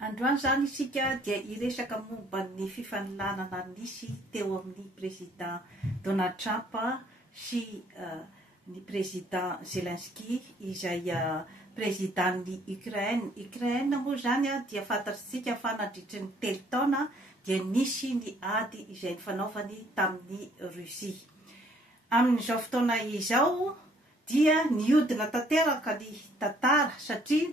Androany zany isika dia iresaka momba ny fifaninanana nisy teo amin'ny président Donald Trump sy ny président Zelensky izay présidentin'ny Ukraine moa zany dia fantatsika fa nandritry ny 3 taona dia nisy ny ady izay nifanaovany tamin'ny Russie. Amin'izao fotoana izao dia niodina tanteraka ny tantara satria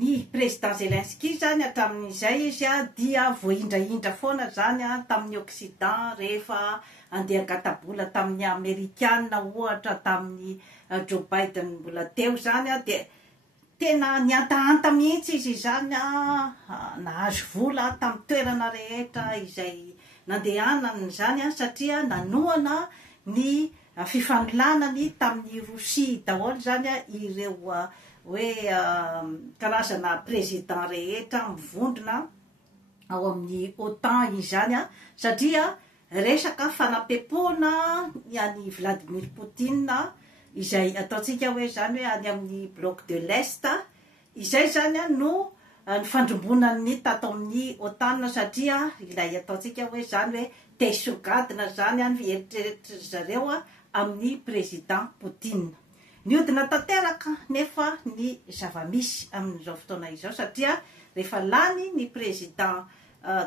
ny président Zelensky zany hatramin'izay izy dia voaindraindra foana zany tamin'ny Occident rehefa andeha gatabola tamin'ny Amerikanina ohatra tamin'ny Joe Biden mbola teo zany dia tena niantahanta mihitsy izy zany nahazo vola tamin'ny toerana rehetra izay nandehanany zany satria nanoana ny fifanolonany tamin'ny Rosia daholo zany ireo hoe karazana président rehetra mivondrona ao amin'ny OTAN izany satria resaka fanapepona ny Vladimir Poutine izay ataontsika hoe zany hoe any amin'ny bloc de l'Est izay zany no nifandrombonany tato amin'ny OTAN satria ilay ataontsika hoe zany hoe tesogadina zany eritreretry zareo amin'ny président Poutine. Niodina tanteraka nefa ny zavamisy amin'izao fotoana izao satria rehefa lany ny président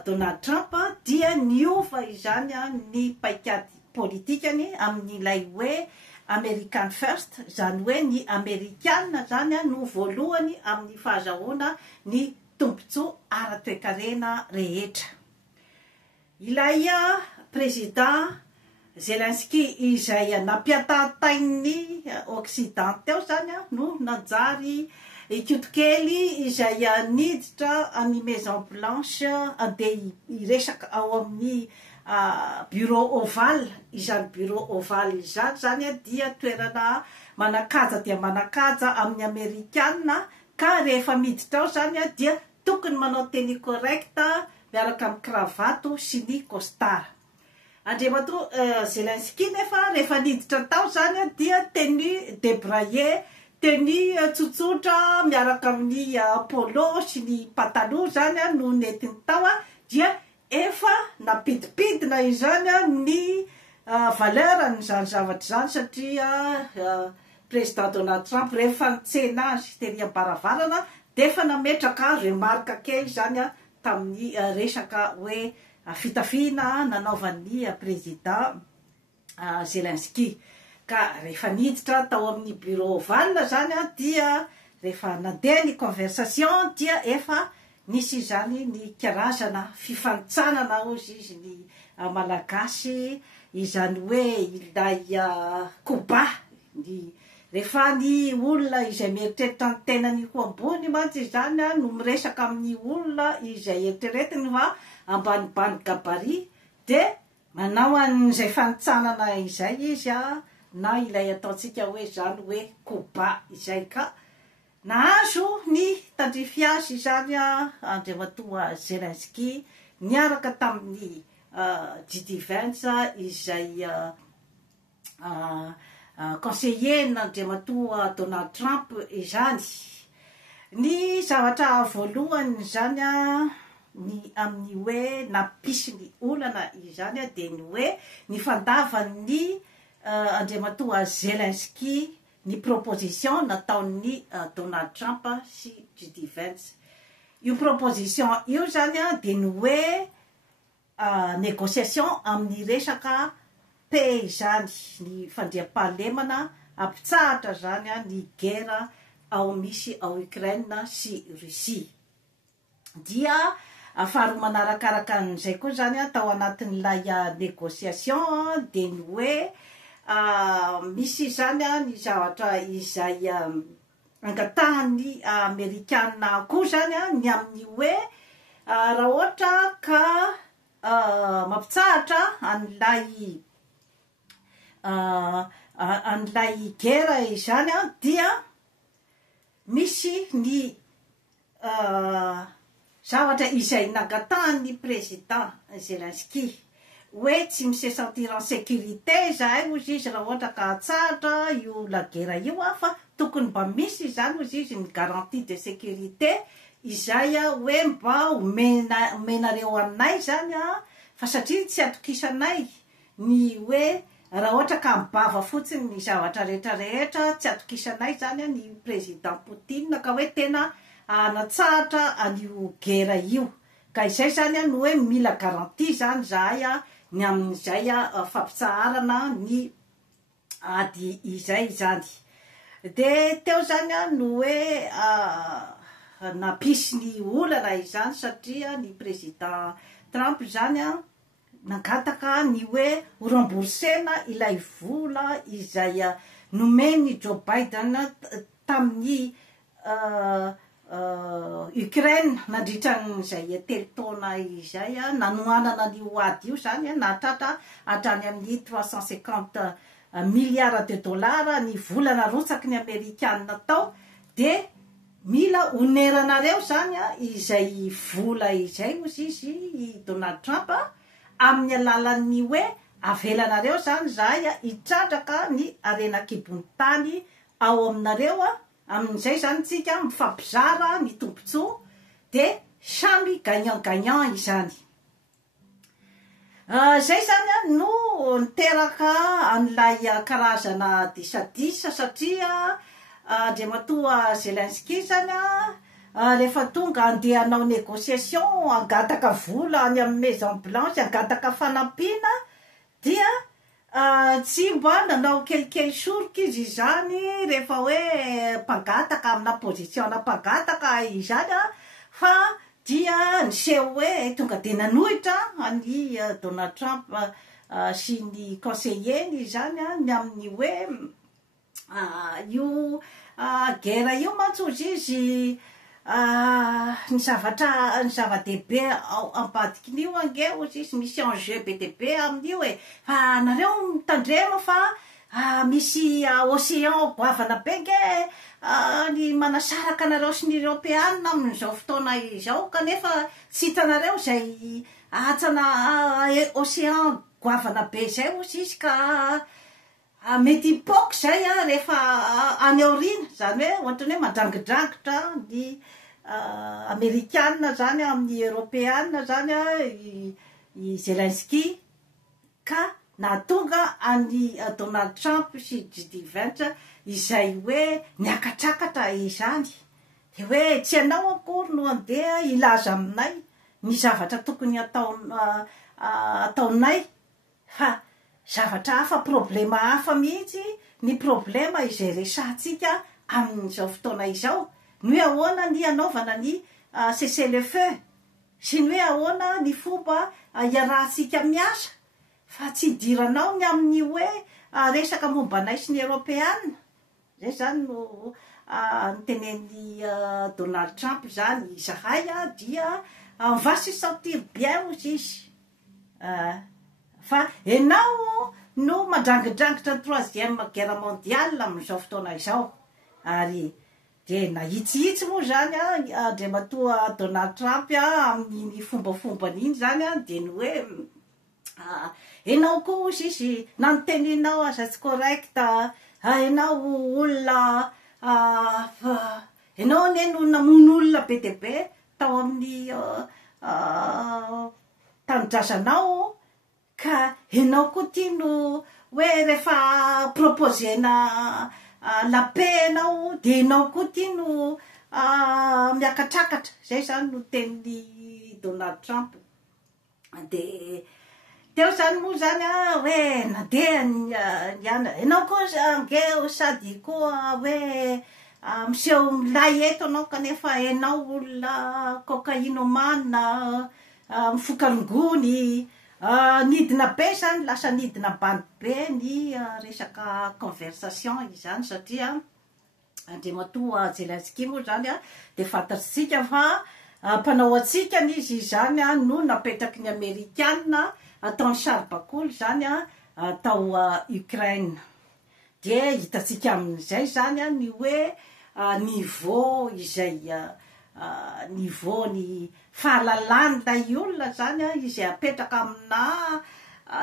Donald Trump dia niova izany ny paikady politikany amin'ilay hoe American First, zany hoe ny Amerikanina zany no voalohany amin'ny fahazahoana ny tombontsoa ara-toekarena rehetra. Ilay président Zelensky izay nampiatahatain'ny Occident teo zany no nanjary kiotokely izay niditra amin'ny Maison Blanche andeha iresaka ao amin'ny bureau ovale. Izany bureau ovale izany zany dia toerana manakaja dia manakaja amin'ny Amerikanina ka rehefa miditra ao zany dia tokony manao tenue correcte miaraka amin'ny cravato sy ny costard. Andriamato Zelensky nefa rehefa niditra tao zany dia tenue débraillé, tenue tsotsotra miaraka amin'ny polo sy ny pataloha zany no netiny tao dia efa napidipidina izany ny valeur n'izany zavatra zany satria président Donald Trump rehefa nitsena azy tery am-baravarana dia efa nametraka remarque kely zany tamin'ny resaka hoe fitafiana nanaovan'ny président Zelensky. Ka rehefa niditra tao amin'ny bureau ovale zany dia rehefa nandeha ny conversation dia efa nisy zany ny karazana fifanitsanana ozy izy ny malagasy izany hoe ilay koba ny rehefa ny olona izay mieritreritra ny tenany ho ambony mantsy zany no miresaka amin'ny olona izay eritreretiny fa ambanibany gabarit dia manao an'izay fanitsanana izay izy na ilay ataontsika hoe zany hoe koba izay ka nahazo ny tandrify azy zany andriamatoa Zelensky niaraka tamin'ny JD Vance izay conseiller n'andriamatoa Donald Trump izany. Ny zavatra voalohany zany ny amin'ny hoe nampisy ny olana izany dia ny hoe ny fandavan'ny andriamatoa Zelensky ny proposition nataon'ny Donald Trump sy JD Vance. Io proposition io zany dia ny hoe négociation amin'ny resaka paix zany ny fandriam-pahalemana ampitsahatra zany ny guerre ao misy ao Ukraine sy Russie. Dia faharoa manarakaraka an'izay koa zany tao anatin'ilay négociation dia ny hoe misy zany ny zavatra izay angatahan'ny Amerikanina koa zany ny amin'ny hoe raha ohatra ka mampitsahatra an'ilay guerre izany dia misy ny zavatra izay nangatahan'ny président Zelensky hoe tsy mise sentir en sécurité zay ozy izy raha ohatra ka tsara io la guerre io fa tokony mba misy zany ozy izy ny garantie de sécurité izay hoe mba omenareo aminay zany fa satria tsy atokisanay ny hoe raha ohatra ka mibava fotsiny ny zavatra rehetrarehetra tsy atokisanay zany ny président Poutine ka hoe tena anatsahatra an'io guerre io ka izay zany no hoe mila garantie zany zahay ny amin'izay fampitsaharana ny ady izay zany de teo zany no hoe napisy ny olana izany satria ny président Trump zany nangataka ny hoe ho remboursena ilay vola izay nomeny Joe Biden tamin'ny Ukraine nandritran'izay telo taona izay nanoanana ny ady io zany nahatratra hatrany amin'ny 350 milliards de dollars ny vola narotsaky ny Amerikanina tao de mila oneranareo zany izay vola izay ozy izy i Donald Trump amin'ny alalan'ny hoe avelanareo zany zahay hitrandraka ny arenakibony tany ao aminareo amin'izay zany tsika mifampizara ny tombontsoa de samy gagnant-gagnant izany zay zany no niteraka an'ilay karazana disadisa satria andriamatoa Zelensky zany rehefa tonga andeha hanao négociation angataka vola any amin'ny Maison Blanche angataka fanampiana dia tsy mba nanao kelikely soroka izy zany rehefa hoe mpangataka amina pozisiona mpangataka izany fa dia niseho hoe tonga de nanohitra any Donald Trump sy ny conseilleny zany ny amin'ny hoe io guerre io mantsy ozy izy ny zava-dehibe ambadikin'io ange ozy izy misy enjeu be dehibe amin'io fa nareo mitandrema fa misy océan goavana be nge ny manasaraka anareo sy ny Européanina amin'izao fotoana izao kanefa tsy hitanareo zay atsana océan goavana be zay ozy izy ka mety hipoky zay rehefa any aorina zany hoe ohatrany hoe mandrangidrangitra ny Amerikanina zany amin'ny Européanina zany i Zelensky ka nahatonga any Donald Trump sy JD Vance izay hoe niakatrakatra izany de hoe tsy anao akory no andeha ilaza aminay ny zavatra tokony ataonay fa zavatra hafa problema hafa mihitsy ny problema izay resahatsika amin'izao fotoana izao ny hoe ahoana ny anaovana ny cessez-le-feu sy ny hoe ahoana ny fomba iarahantsika miasa fa tsy idiranao ny amin'ny hoe resaka mombanay sy ny Européanina zay zany no nitenen'ny Donald Trump zany izahay dia on va se sentir bien ozy izy fa enao no mandrangidrangitra ny 3e guerre mondiale amin'izao fotoana izao ary de nahitsihitsy moa zany andriamatoa Donald Trump amin'ny fombafombany zany de ny hoe enao koa ozy izy nanoteninao aza tsy correct enao olona enao ane no namono olona be dehibe tao amin'ny tanindrazanao ka enao koa ty no hoe rehefa proposena la paix enao de enao koa ty no miakatrakatra zay zany no tenin'ny Donald Trump de teo zany moa zany hoe nandeha niana enao koa nge sady koa hoe miseho milay eto anao kanefa enao olona cocaïnomane mifokarongony nidina be zany lasa nidina bany be ny resaka conversation izany satria andriamatoa Zelensky moa zany de fantatsika fa mpanao atsika izy zany no napetraky ny Amerikanina ataony saribakoly zany tao Ukraine de hitatsika amin'izay zany ny hoe niveau izay niveau ny fahalalany lay olona zany izy apetraka amina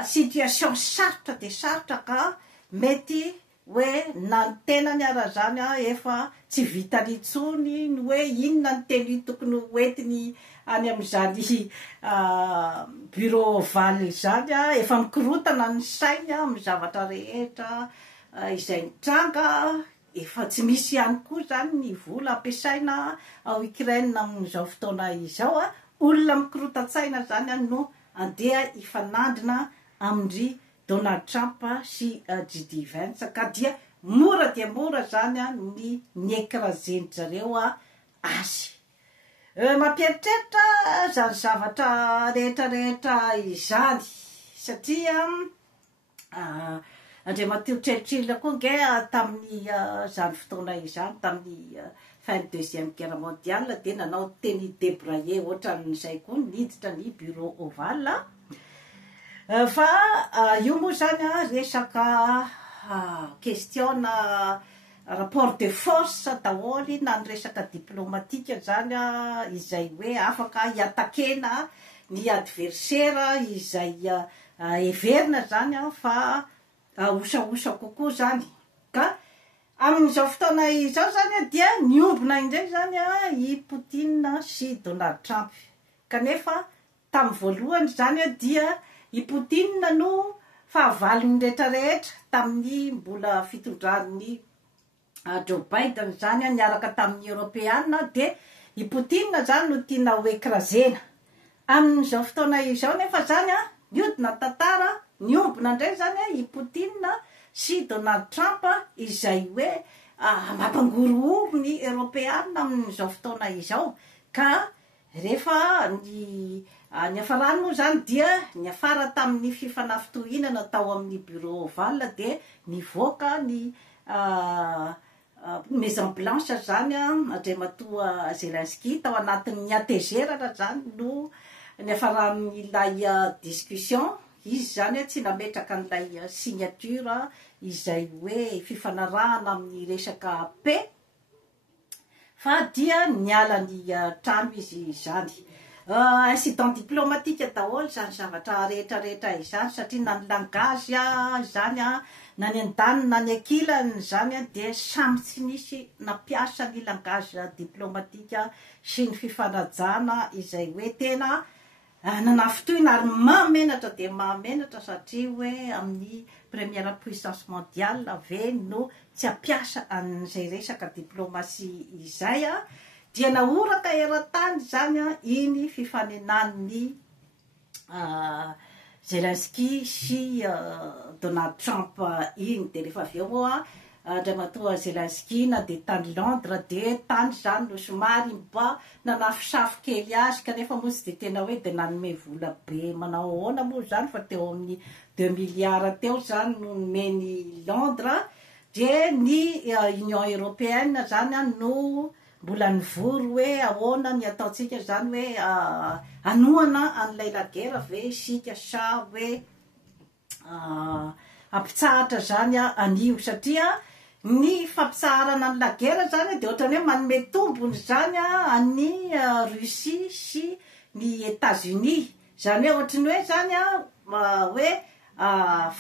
situation sarotra de sarotra ka mety hoe na ny tenany ara zany efa tsy vitany intsony ny hoe inona ny teny tokony hoentiny any amin'izany bureau ovale zany efa mikorotana ny sainy amin'ny zavatra rehetra izay nitranga efa tsy misy ihany koa zany ny vola ampiasaina ao Ukraine amin'izao fotoana izao olona mikorotan-tsaina zany no andeha ifanandrina amin'ny Donald Trump sy JD Vance ka dia mora zany ny niekrazeny zareo azy. Mampieritreritra zany zavatra rehetrarehetra izany satria Andriamatoa Churchill koa nge tamin'ny zany fotoana izany tamin'ny fin deuxième guerre mondiale dia nanao teny débraillé ohatran'izay koa niditra ny bureau ovale fa io moa zany resaka question rapport de force daholo na ny resaka diplomatika zany izay hoe afaka hiatakena ny adversaire izay heverina zany fa osaosa kokoa zany ka amin'izao fotoana izao zany dia niombona indray zany i Poutine sy Donald Trump kanefa tamin'ny voalohany zany dia i Poutine no fahavalony rehetrarehetra tamin'ny mbola fitondran'ny Joe Biden zany niaraka tamin'ny Européenne dia i Poutine zany no tiana ho ekrazena amin'izao fotoana izao nefa zany niodina tantara niombona indray zany i Poutine sy Donald Trump izay hoe mampangorohoro ny Européenne amin'izao fotoana izao ka rehefa ny hafarany moa zany dia niafara tamin'ny fifanafitohinana tao amin'ny bureau ovale dia nivoaka ny Maison Blanche zany Andriamatoa Zelensky tao anatin'ny atezerana zany no niafaran'ilay discussion izy zany tsy nametraka an'ilay signature izay hoe fifanarahana amin'ny resaka paix fa dia niala ny trano izy zany incident diplomatique daholo zany zavatra rehetrarehetra izany satria na ny langage zany na ny andaniny na ny ankilany zany dia samy tsy nisy nampiasa ny langage diplomatique sy ny fifanajana izay hoe tena nanafitohina ary mahamenatra dia mahamenatra satria hoe amin'ny première puissance mondiale ve no tsy ampiasa an'izay resaka diplomatie izay dia naoraka eran-tany zany iny fifanenan'ny Zelensky sy Donald Trump iny dia rehefa avy eo Andriamatoa Zelensky na dia tany Londres dia tany zany no somary mba nanafisafo kely azy kanefa moa tsy dia tena hoe dia nanome vola be manao ahoana moa zany fa teo amin'ny 2 milliards teo zany no nomeny Londres dia ny Union Européenne zany no mbola nivory hoe ahoana ny ataontsika zany hoe anoana an'ilay la guerre ve isika sa hoe ampitsahatra zany anio satria ny fampisaharana ny la guerre zany dia ohatrany hoe manome tombony zany any Russie sy ny États-Unis zany hoe ohatrany hoe zany hoe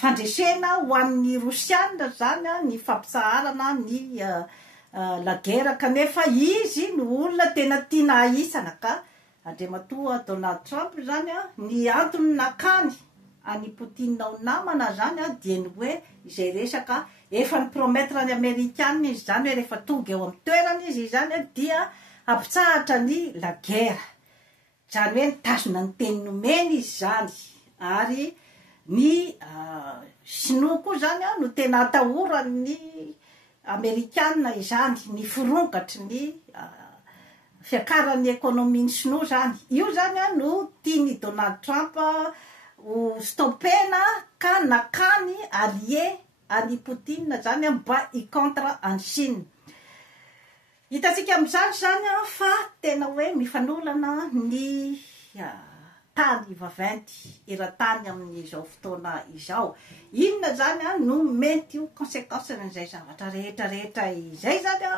fandresena ho an'ny Rosiana zany ny fampisaharana ny la guerre kanefa izy no olona tena tiana ahisana ka Andriamatoa Donald Trump zany ny antony nakany any Poutine ho namana zany dia ny hoe izay resaka efa ny promettre ny Amerikana izy zany hoe rehefa tonga eo amin'ny toerana izy zany dia ampitsahatra ny la guerre zany hoe nitazona ny teny nomeny izy zany ary ny Sinoa koa zany no tena atahorany Amerikana izany ny firongatry ny fiakaran'ny ekonomin'ny Sinoa zany io zany no tiany Donald Trump ho stoppena ka nakany allié any Poutine zany mba i-contre any Chine hitatsika amin'izany zany fa tena hoe mifanolana ny tany vaventy eran-tany amin'izao fotoana izao inona zany no mety ho conséquence n'izay zavatra rehetrarehetra izay zany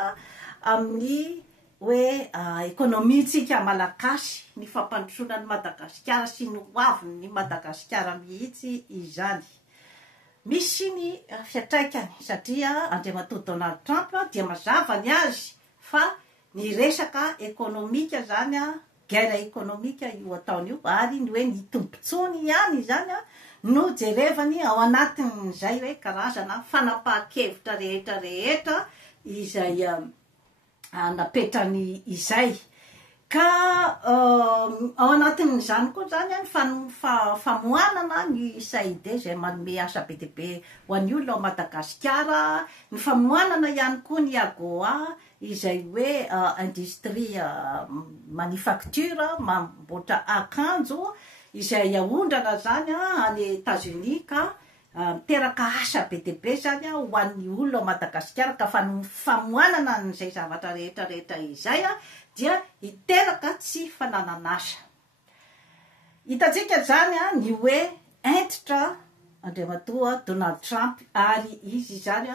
amin'ny hoe ekonomitsika malagasy ny fampandrosoana ny Madagasikara sy ny hoaviny ny Madagasikara mihitsy izany. Misy ny fiatraikany satria andriamatoa Donald Trump dia mazava ny azy fa ny resaka ekonomika zany guerre ekonomika io ataony io ary ny hoe ny tombotsony ihany zany no jerevany ao anatin'izay hoe karazana fanapahan-kevitra rehetra izay napetrany izay ka ao anatin'izany koa zany ny famoanana ny saide zay manome asa be dia be ho an'ny olona ao Madagasikara, ny famoanana ihany koa ny AGOA izay hoe industrie manufacture mamboatra akanjo izay ahondrana zany any États-Unis ka miteraka asa be dia be zany ho an'ny olona ao Madagasikara ka famoanana n'izay zavatra rehetra izay dia hiteraka tsy fananan'asa. Hitantsika zany ny hoe entitra andriamatoa Donald Trump ary izy zany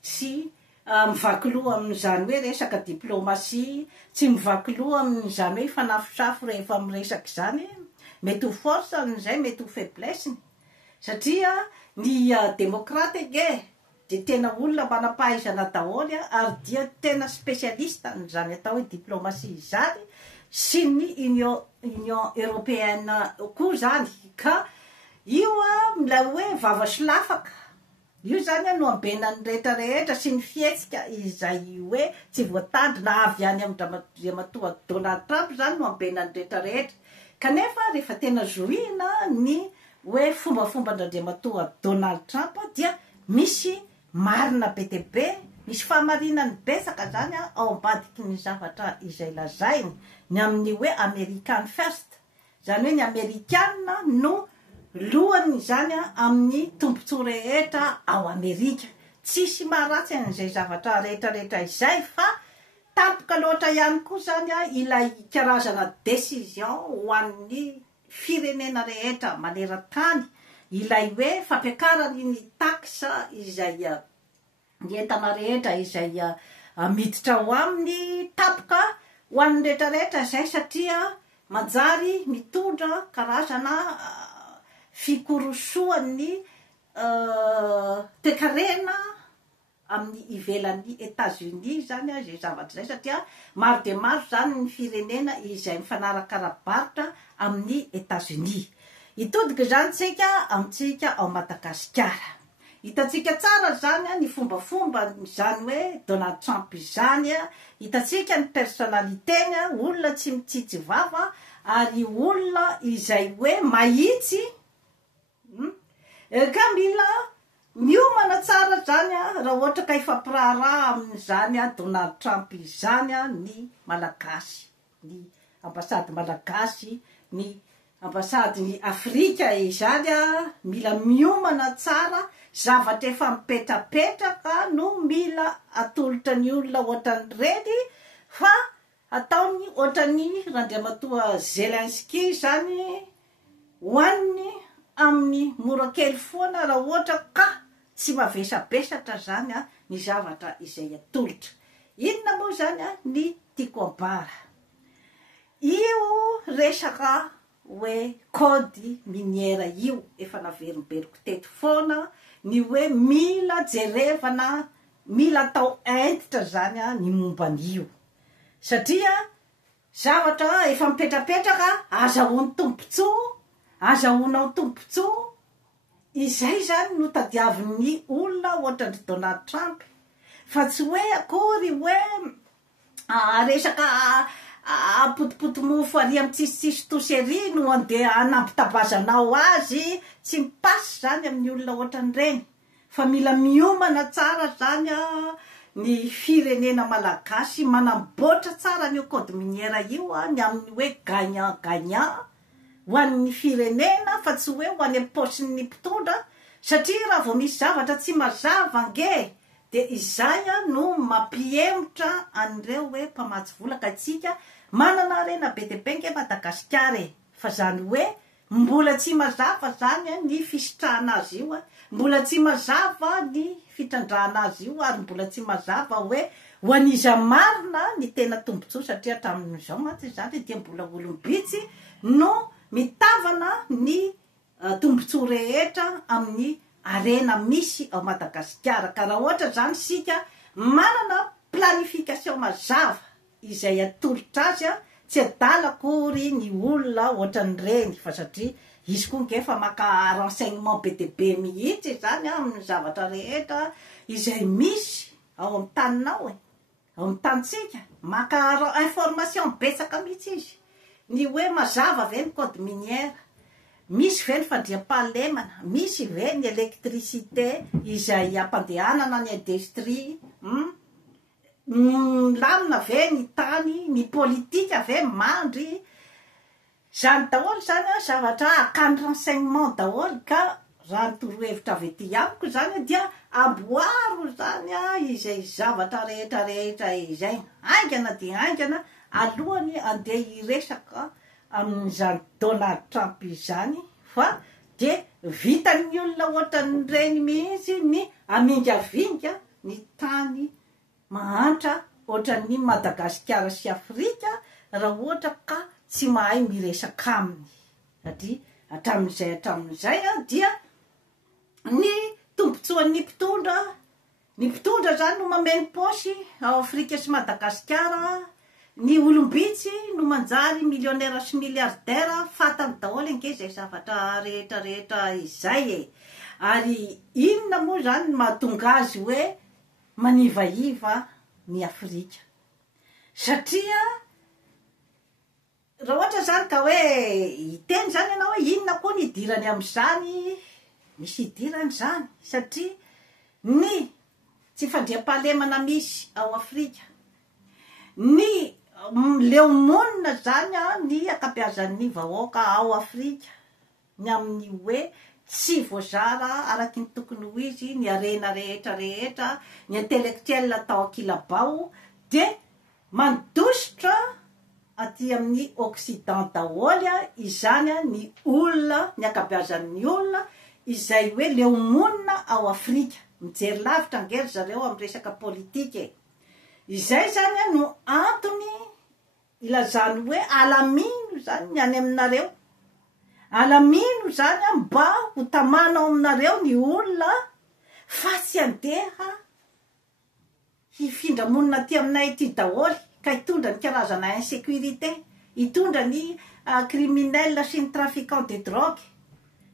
tsy mivaky loha amin'izany hoe resaka diplomasia, tsy mivaky loha amin'izany hoe fanafosafo rehefa miresaka zany, mety ho force n'izay, mety ho faiblesse satria ny demokrata ge dia tena olona manam-pahaizana daholo ary dia tena spesialista n'izany atao hoe diplomasia izany sy ny Union Européenne koa zany ka io milay hoe vava sy lafaka io zany no ambenany rehetra sy ny fietsika izay hoe tsy voatandrina avy any amin'andriamatoa Donald Trump zany no ambenany rehetra kanefa rehefa tena zohina ny hoe fombafomban-drandriamatoa Donald Trump dia misy marina be dia be, misy fahamarinany betsaka zany ao ambadiky ny zavatra izay lazainy ny amin'ny hoe American first, zany hoe ny Amerikanina no lohany zany amin'ny tombontsoa rehetra ao Amerika. Tsisy maharatsy an'izay zavatra rehetra izay fa tampoka loatra ihany koa zany ilay karazana décision ho an'ny firenena rehetra maneran-tany ilay hoe fampiakarany ny taxe izay ny entana rehetra izay miditra ho aminy tampoka ho an'ny rehetrarehetra izay satria manjary mitondra karazana fikorosoan'ny toekarena amin'ny ivelan'ny États-Unis zany zay zavatra zay satria maro dia maro zany ny firenena izay mifanarakarabavitra amin'ny États-Unis. Hitodika zany tsika amintsika ao Madagasikara. Hitantsika tsara zany ny fombafomba zany hoe Donald Trump zany, hitantsika ny personnalitény olona tsy mitsitsy vava ary olona izay hoe mahitsy ka mila miomana tsara zany raha ohatra ka ifampiraharaha amin'izany Donald Trump izany ny malagasy, ny ambasady malagasy, ny ambasady ny Afrika izany mila miomana tsara zavatra efa mipetrapetraka no mila atolotra ny olona ohatran'ireny fa ataony ohatran'ny randriamatoa Zelensky zany hoaniny amin'ny mora kely foana raha ohatra ka tsy mavesabesatra zany ny zavatra izay atolotra. Inona moa zany ny tiako ambara io resaka hoe code miniera io efa naverimberiko teto foana ny hoe mila jerevana, mila atao entitra zany ny momban'io satria zavatra efa mipetrapetraka azahoany tombontsoa, azahoanao tombontsoa izay zany no tadiavin'ny olona ohatran'ny Donald Trump fa tsy hoe akory hoe resaka potipotimofo ary amin'ny tsisitsisy tosery no andeha anampitabazanao azy, tsy mipasy zany amin'ny olona ohatran'ireny fa mila miomana tsara zany ny firenena malagasy manamboatra tsara ny code miniera io ny amin'ny hoe gagnant ho an'ny firenena fa tsy hoe ho any amin'ny paosin'ny mpitondra satria raha vao misy zavatra tsy mazava nge dia izay no mampiemotra an'ireo hoe mpamatsy vola ka tsika manana rena be dia be nge Madagasikara fa zany hoe mbola tsy mazava zany ny fisitrahana azy io, mbola tsy mazava ny fitrandrahana azy io ary mbola tsy mazava hoe ho aniza marina ny tena tombontsoa satria hatramin'izao mantsy zany dia mbola olombitsy no mitavana ny tombontsoa rehetra amin'ny arena misy ao Madagasikara. Ka raha ohatra zany sika manana planification mazava izay atolotra azy tsy adala akory ny olona ohatran'ireny fa satria izy koa ngefa maka renseignement be dia be mihitsy zany amin'ny zavatra rehetra izay misy ao amin'ny taninao ao amin'ny tanitsika maka information betsaka mihitsy izy ny hoe mazava ve ny code minière, misy ve ny fandriam-pahalemana, misy ve ny électricité izay ampandehanana ny industrie, lamina ve ny tany, ny politika ve mandry, zany daholo zany zavatra akany renseignement daholo. Ka raha ny torohevitra avy ety amiko zany dia amboaro zany izay zavatra rehetra izay aingana dia aingana alohany andeha hiresaka amin'izany Donald Trump izany, fa dia vitan'ny olona ohatran'ireny mihitsy ny amingavinga ny tany mahantra ohatran'ny Madagasikara sy Afrika raha ohatra ka tsy mahay miresaka aminy. Satria hatramin'izay dia ny tombontsoan'ny mpitondra zany no mameno posy ao Afrika sy Madagasikara. Ny olombitsy no manjary millionnaire sy milliardaire fatany daholo ange zay zavatra rehetra izay ary inona moa zany mahatonga azy hoe manivaiva ny Afrika, satria raha ohatra zany ka hoe hiteny zany ianao hoe inona koa ny idirany amin'izany, misy idirany zany satria ny tsy fandriam-pahalemana misy ao Afrika, ny leomonina zany ny akabeazan'ny vahoaka ao Afrika, ny amin'ny hoe tsy voazara araky ny tokony ho izy, ny arena rehetra ny intellectuel atao akilabao dia mandositra aty amin'ny Occident daholo izany ny olona, ny akabeazan'ny olona izay hoe leomonina ao Afrika. Mijery lavitra angery zareo amin'ny resaka politika izay zany no antony ilazany hoe alamino zany ny any aminareo, alamino zany mba ho tamanao aminareo ny olona fa tsy andeha hifindra monina aty aminay ty daholo ka hitondra ny karazana insécurité, hitondra ny criminel sy ny trafiquant de drogue.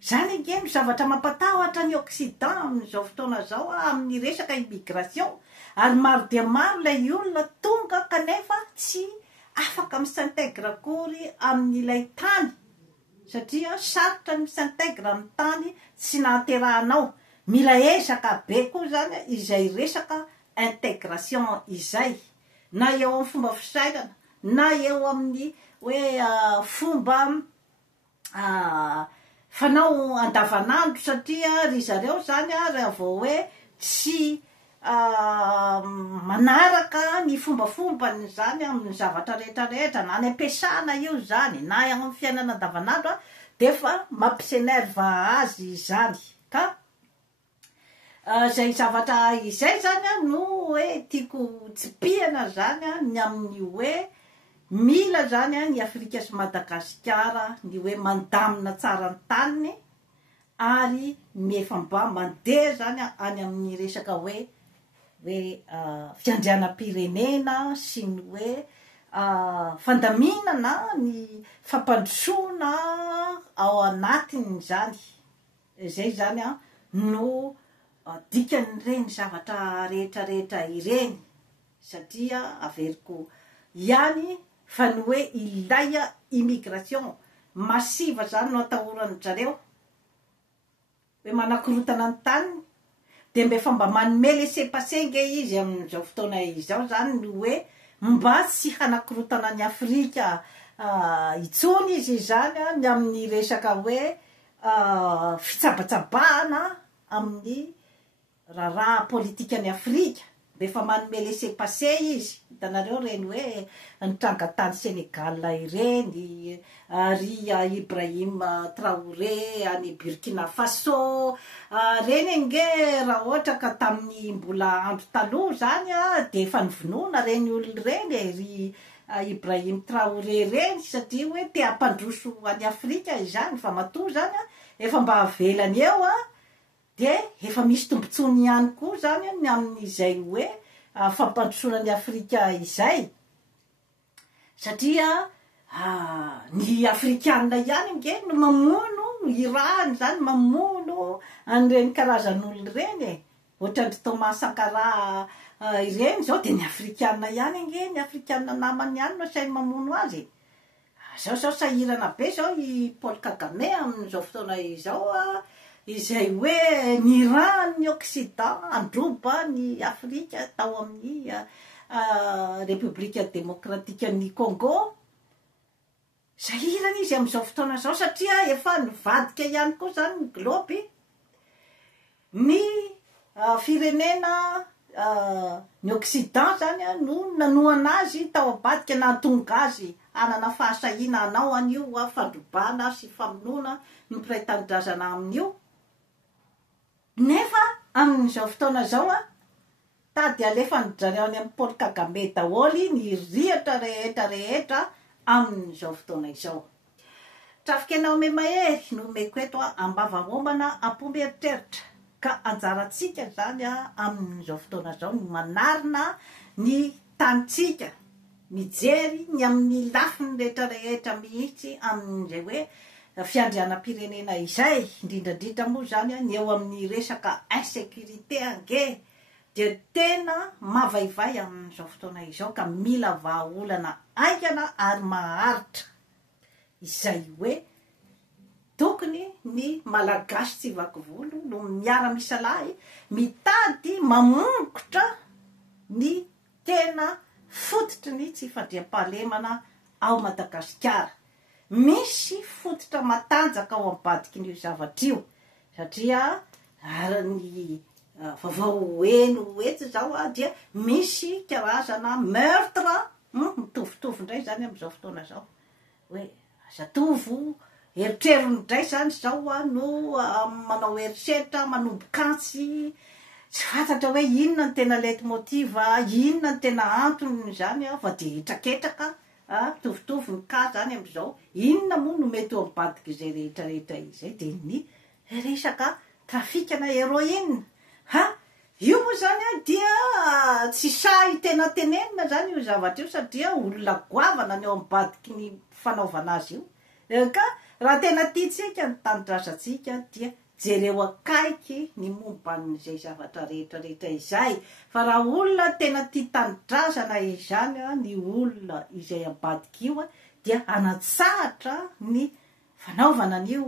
Zany nge ny zavatra mampatahotra ny Occident amin'izao fotoana zao amin'ny resaka immigration, ary maro dia maro ilay olona tonga kanefa tsy afaka misintegra akory amin'ilay tany satria sarotra ny misintegra amin'ny tany tsy nahaterahanao. Mila ezaka be koa zany izay resaka intégration izay, na eo amin'ny fomba fisainana, na eo amin'ny hoe fomba fanao andavanandro, satria ry zareo zany raha vao hoe tsy manaraka ny fombafombany zany amin'ny zavatra rehetrarehetra, na ny ampiasana io zany na amin'ny fiainana andavanandro dia fa mampisenerva azy zany. Ka zay zavatra izay zany no hoe tiako tsipihana zany ny amin'ny hoe mila zany ny Afrika sy Madagasikara ny hoe mandamina tsara ny taniny ary mefamba mandeha zany any amin'ny resaka hoe fiandrianam-pirenena sy ny hoe fandaminana ny fampandrosoana ao anatiny zany. Zay zany no dikan'ireny zavatra rehetrarehetra ireny, satria averiko ihany fa ny hoe ilay immigration masiva zany no atahorany zareo hoe manakorotana ny taniny dia mbefa mba manome laissez-passer nge izy amin'izao fotoana izao zany no hoe mba tsy hanakorotana ny Afrika itsony izy zany ny amin'ny resaka hoe fitsabatsabahana amin'ny raha politika ny Afrika. rehefa manome laissez-passer izy hitanareo reny hoe nitrangatany Senegal ireny ry Ibrahim Traoré any Burkina Faso reny nge raha ohatra ka tamin'ny mbola andro taloha zany de efa nivonoana reny olona reny ry Ibrahim Traoré reny satria hoe te hampandroso any Afrika izany fa matoa zany efa mba avelany eo de efa misy tombotsony ihany koa zany ny amin'izay hoe fampandrosona ny Afrika izay satria ny Afrikanina ihany nge no mamono Iran zany mamono an'ireny karazan'olona reny ohatra ny Thomas Sankara ireny zao de ny Afrikanina ihany nge ny Afrikanina namany ihany no sainy mamono azy zao sahirana be zao i Paul Kagame amin'izao fotoana izao izay hoe ny Iran ny Occident androba ny Afrika tao amin'ny République démocratique ny Congo sahirana izy amin'izao fotoana zao satria efa nivadika ihany koa zany ny globe ny firenena ny Occident zany no nanoana azy tao abadika natonga azy anana fahasahina anao an'io fandrobana sy famonoana ny mpiray tanindrazana amin'io nefa amin'izao fotoana zao tady alefa nijareo any amin'ny Paul Kagame daholy ny rihatra rehetra amin'izao fotoana izao trafikenao me mahery no meko eto ambavahombana ampomeritreritra ka anjaratsika zany amin'izao fotoana zao ny manarina ny tanitsika mijery ny amin'ny lafiny rehetra mihitsy amin'izay hoe fiandrianam-pirenena izay indrindrandrindra moa zany ny eo amin'ny resaka insécurité ange de tena mavaivay amin'izao fotoana izao ka mila vahaolana aingana ary maharitra izay hoe tokony ny malagasy tsy vakivolo no miara-misalahy mitady mamongotra ny tena fototry ny tsy fandriam-pahalemana ao Madagasikara misy fototra matanjaka ao ambadiky n'io zavatra io satria ny vaovao eno eto zao dia misy karazana meurtre mitovitovy indray zany amin'izao fotoana zao hoe azatovo eritrerony zany zao no manao eritreritra manombokantsy tsy fantatra hoe inona ny tena leitmotiv inona ny tena antony zany fa de hitraketraka mitovitovy ny ka zany am'izao inona moa no mety ho ambadiky izay rehetrarehetra izay de ny resaka trafikana héroïne io moa zany dia tsy sahy tena tenenina zany io zavatra io satria olona goavana ny eo ambadiky ny fanaovana azy io ka raha tena tiatsika ny tanindrazantsika dia jereo akaiky ny momban'izay zavatra rehetrarehetra izay fa raha olona tena tia tanindrazana izany ny olona izay ambadiky io dia anatsahatra ny fanaovana an'io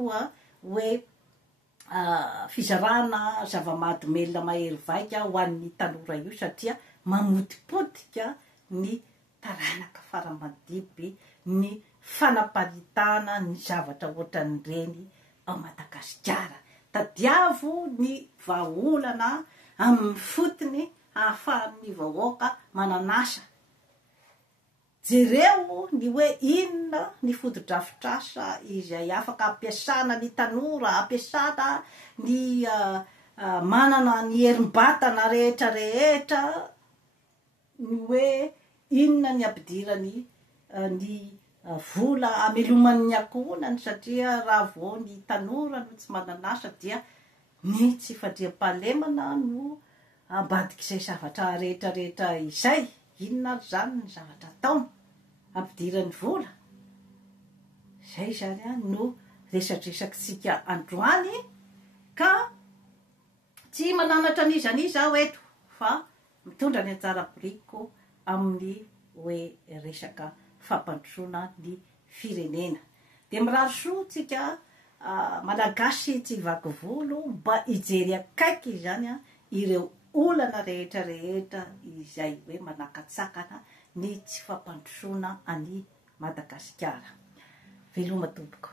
hoe fizarana zava-mahadomelona mahery vaika ho an'ny tanora io satria mamotipotika ny taranaka faramadiby ny fanaparitana ny zavatra ohatran'ireny ao Madagasikara tadiavo ny vahaolana amin'ny fotony ahafahan'ny vahoaka mananasa jereo ny hoe inona ny fotodrafitrasa izay afaka ampiasana ny tanora ampiasana ny manana ny herim-batana rehetrarehetra ny hoe inona ny ampidirany ny vola ameloman'ny akonany satria raha vao ny tanora no tsy mananasa dia ny tsy fandriam-pahalemana no ambadiky izay zavatra rehetrarehetra izay inona zany ny zavatra ataony ampidirany vola zay zany no resatresakitsika androany ka tsy mananatra an'izaniza aho eto fa mitondra ny anjara boriko amin'ny hoe resaka fampandrosoana ny firenena de mirarosoa tsika malagasy tsy vakivolo mba hijery akaiky zany ireo olana rehetrarehetra izay hoe manakatsakana ny tsy fampandrosoana any Madagasikara veloma tompoko